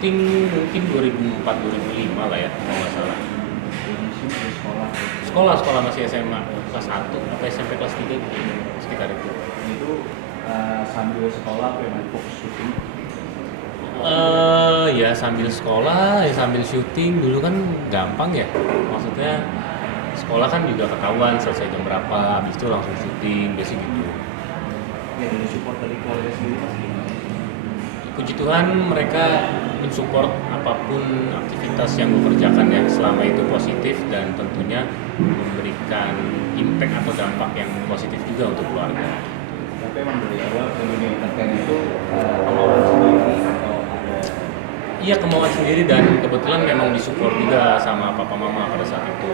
syuting mungkin 2004-2005 lah ya, kalau nggak salah. Sekolah masih SMA kelas 1 atau SMP kelas 3 gitu, sekitar itu. Itu sambil sekolah apa yang fokus syuting? Ya sambil sekolah, ya sambil syuting. Dulu kan gampang ya, maksudnya sekolah kan juga ketahuan selesai jam berapa, habis itu langsung syuting, biasa gitu. Ya dari support dari keluarga sendiri mas gimana? Puji Tuhan mereka mensupport apapun aktivitas yang gue kerjakan ya, selama itu positif dan tentunya memberikan impact atau dampak yang positif juga untuk keluarga. Tapi emang dari awal ke dunia entertain itu kemauan sendiri atau ada? Iya, kemauan sendiri dan kebetulan memang disupport juga sama papa mama pada saat itu.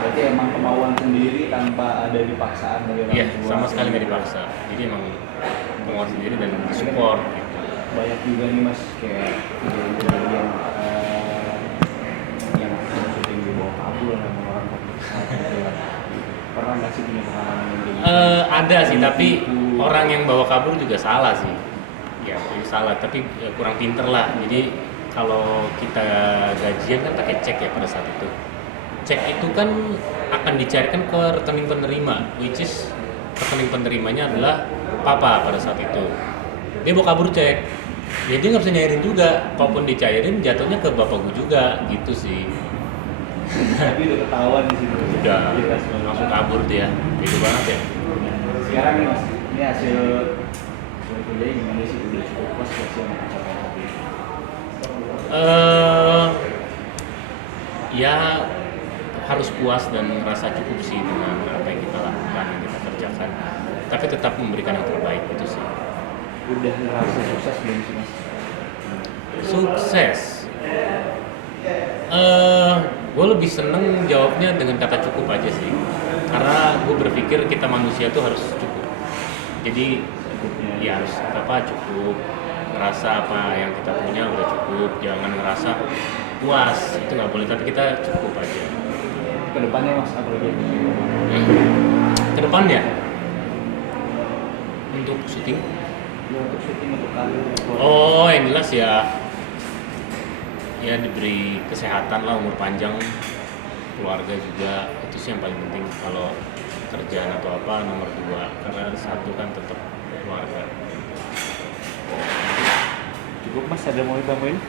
Berarti emang kemauan sendiri tanpa ada dipaksaan dari orang Iya, tua? sama sekali nggak dipaksa. Jadi emang kemauan sendiri dan disupport. Gitu. Banyak juga nih mas kayak kejadian yang syuting di bawah kabur sama orang tua. Pernah nggak sih punya pengalaman yang kayak gitu? Ada sih, tapi orang yang bawa kabur juga salah sih. Ya, salah, tapi kurang pinter lah. Jadi kalau kita gajian kan pakai cek ya pada saat itu. Cek itu kan akan dicarikan ke rekening penerima, which is rekening penerimanya adalah papa pada saat itu. Dia bawa kabur cek, ya dia nggak bisa nyairin juga. Kalaupun dicairin jatuhnya ke bapak gue juga, gitu sih. Tapi udah ketahuan di situ. Udah, Jelas langsung kabur dia. Beda banget ya. Sekarang nih mas, ini hasil kuliah gimana sih? Udah cukup puas gak sih sama pencapaian tadi? Ya harus puas dan merasa cukup sih dengan apa yang kita lakukan, yang kita kerjakan. Tapi tetap memberikan yang terbaik itu sih. Udah ngerasa sukses belum sih mas? Sukses. Gue lebih seneng jawabnya dengan kata cukup aja sih. Karena gue berpikir kita manusia tuh harus cukup. Jadi ya harus cukup. Ngerasa apa yang kita punya udah cukup. Jangan ngerasa puas, itu nggak boleh. Tapi kita cukup aja. Kedepannya mas apa lagi? Kedepan ya? Untuk syuting? Ya untuk syuting untuk karir. Oh, yang jelas ya diberi kesehatan lah, umur panjang, keluarga juga, itu sih yang paling penting. Kalau kerjaan atau apa nomor 2, karena satu kan tetap keluarga. Cukup mas, ada mau ditambahin?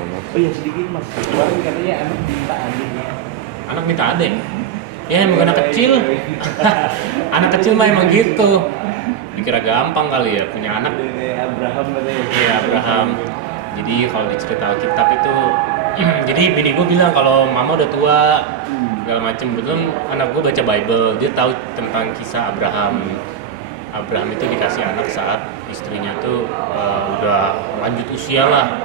Oh iya sedikit mas, kemarin katanya anak minta adik. Anak minta adek? Ya emang anak kecil. Anak kecil mah emang gitu. Dikira gampang kali ya punya anak. Abraham katanya. Iya, Abraham. Jadi kalau di cerita Alkitab itu jadi bini gue bilang kalau mama udah tua segala macem. Betul, anak gue baca Bible, dia tahu tentang kisah Abraham. Abraham itu dikasih anak saat istrinya tuh udah lanjut usia lah,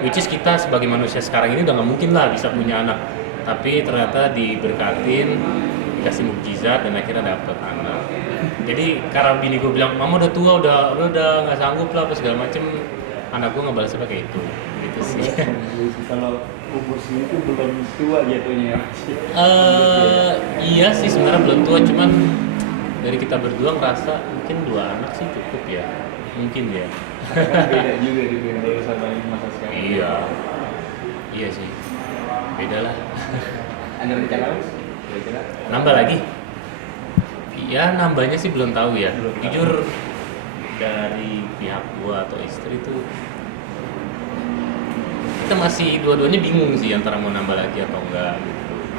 which is kita sebagai manusia sekarang ini udah nggak mungkin lah bisa punya anak, tapi ternyata diberkatin, dikasih mukjizat dan akhirnya dapet anak. Jadi karena bini gue bilang mama udah tua, udah nggak sanggup lah apa segala macem, anak gue ngebalasnya pakai itu, gitu sih. Kalau umur sini tuh belum tua jatuhnya. Iya sih sebenarnya belum tua, cuman dari kita berdua ngerasa mungkin 2 anak sih cukup ya, mungkin ya. Kan beda juga di dari sama yang masa sekarang. Iya sih, beda lah. Ada rencana mas? Kira-kira? Nambah lagi? Ya nambahnya sih belum tahu ya. Belum tahu. Jujur dari pihak gua atau istri tuh kita masih dua-duanya bingung sih antara mau nambah lagi atau enggak.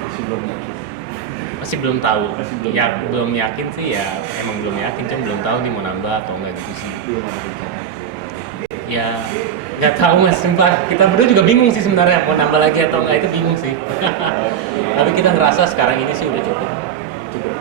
Masih belum yakin. Masih belum tahu. Masih belum Ya tahu. belum yakin sih ya, emang belum yakin, cuma belum tahu nih mau nambah atau enggak gitu sih. Belum ada rencana. Ya nggak tahu mas, sumpah kita berdua juga bingung sih sebenarnya mau nambah lagi atau enggak, itu bingung sih. Tapi kita ngerasa sekarang ini sih udah cukup. Cukup.